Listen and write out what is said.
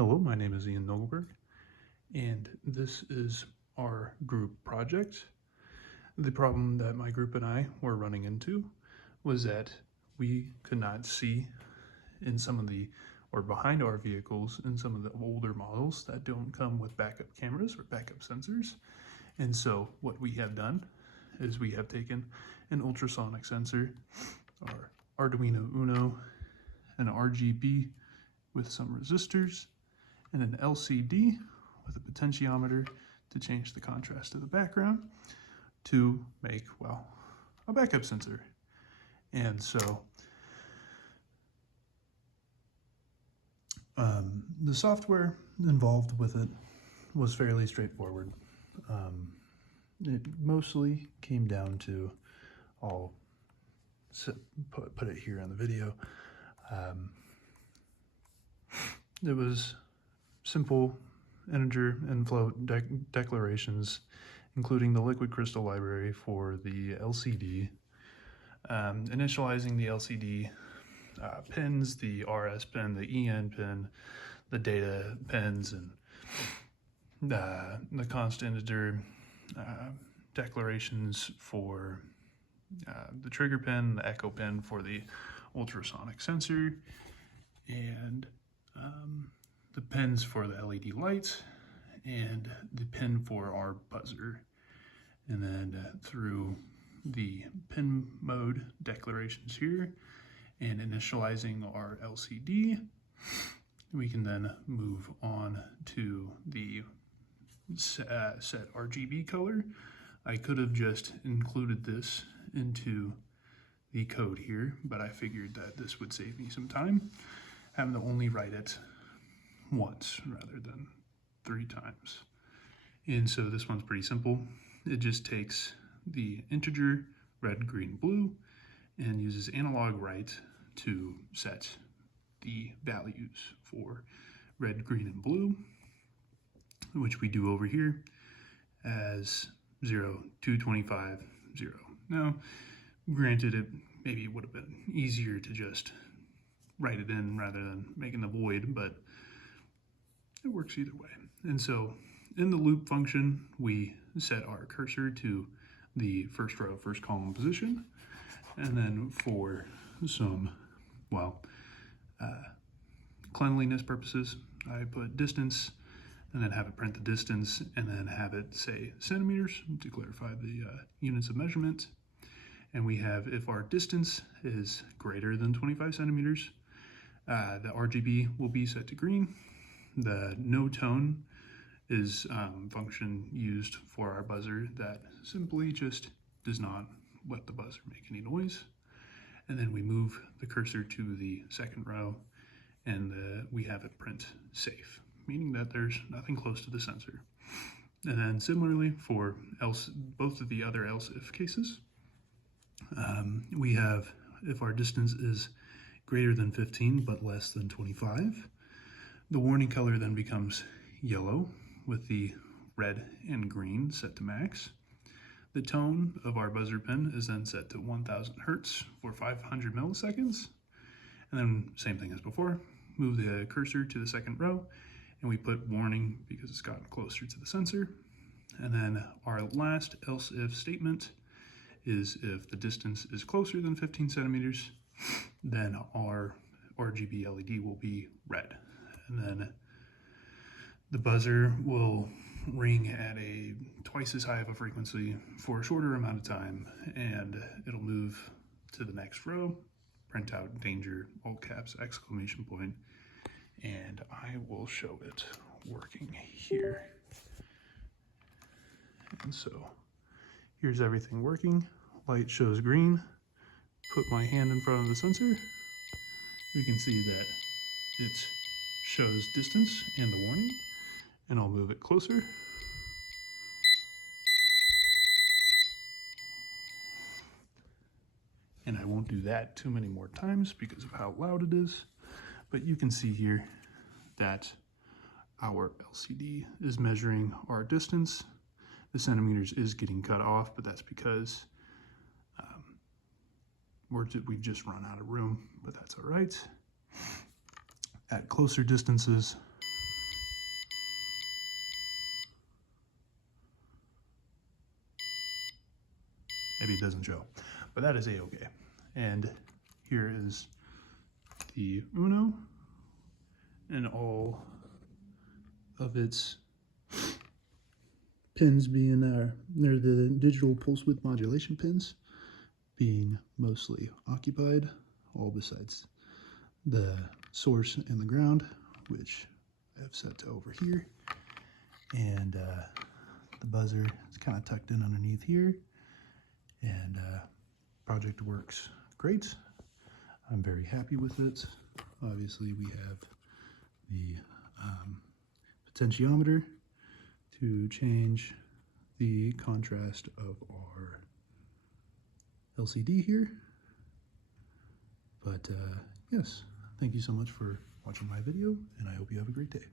Hello, my name is Ian Nogleberg, and this is our group project. The problem that my group and I were running into was that we could not see in some of the, or behind our vehicles in some of the older models that don't come with backup cameras or backup sensors. And so what we have done is we have taken an ultrasonic sensor, our Arduino Uno, an RGB with some resistors, and an LCD with a potentiometer to change the contrast of the background to make, well, a backup sensor. And so the software involved with it was fairly straightforward. It mostly came down to, I'll put it here in the video. It was simple integer and float declarations, including the liquid crystal library for the LCD, initializing the LCD pins, the RS pin, the EN pin, the data pins, and the const integer declarations for the trigger pin, the echo pin for the ultrasonic sensor, and the pins for the LED lights, and the pin for our buzzer. And then through the pin mode declarations here and initializing our LCD, we can then move on to the set RGB color. I could have just included this into the code here, but I figured that this would save me some time, having to only write it once rather than 3 times. And so this one's pretty simple. It just takes the integer red, green, blue and uses analog write to set the values for red, green, and blue, which we do over here as 0, 225, 0. Now, granted, it maybe would have been easier to just write it in rather than making the void, but it works either way. And so in the loop function, we set our cursor to the first row, first column position. And then for some, well, cleanliness purposes, I put distance and then have it print the distance and then have it say centimeters to clarify the units of measurement. And we have, if our distance is greater than 25 centimeters, the RGB will be set to green. The no tone is function used for our buzzer that simply just does not let the buzzer make any noise. And then we move the cursor to the second row and we have it print safe, meaning that there's nothing close to the sensor. And then similarly for else, both of the other else if cases, we have, if our distance is greater than 15 but less than 25, the warning color then becomes yellow with the red and green set to max. The tone of our buzzer pin is then set to 1000 Hertz for 500 milliseconds. And then same thing as before, move the cursor to the second row and we put warning because it's gotten closer to the sensor. And then our last else if statement is if the distance is closer than 15 centimeters, then our RGB LED will be red. And then the buzzer will ring at a twice as high of a frequency for a shorter amount of time, and it'll move to the next row, print out danger, all caps, exclamation point, and I will show it working here. And so here's everything working. Light shows green. Put my hand in front of the sensor. We can see that it shows distance and the warning, and I'll move it closer. And I won't do that too many more times because of how loud it is, but you can see here that our LCD is measuring our distance. The centimeters is getting cut off, but that's because we've just run out of room, but that's all right. At closer distances, doesn't show, but that is a-okay. And here is the Uno and all of its pins being they're the digital pulse width modulation pins being mostly occupied, all besides the source and the ground, which I have set to over here. And the buzzer is kind of tucked in underneath here, and project works great. I'm very happy with it. Obviously we have the potentiometer to change the contrast of our LCD here. But yes, thank you so much for watching my video, and I hope you have a great day.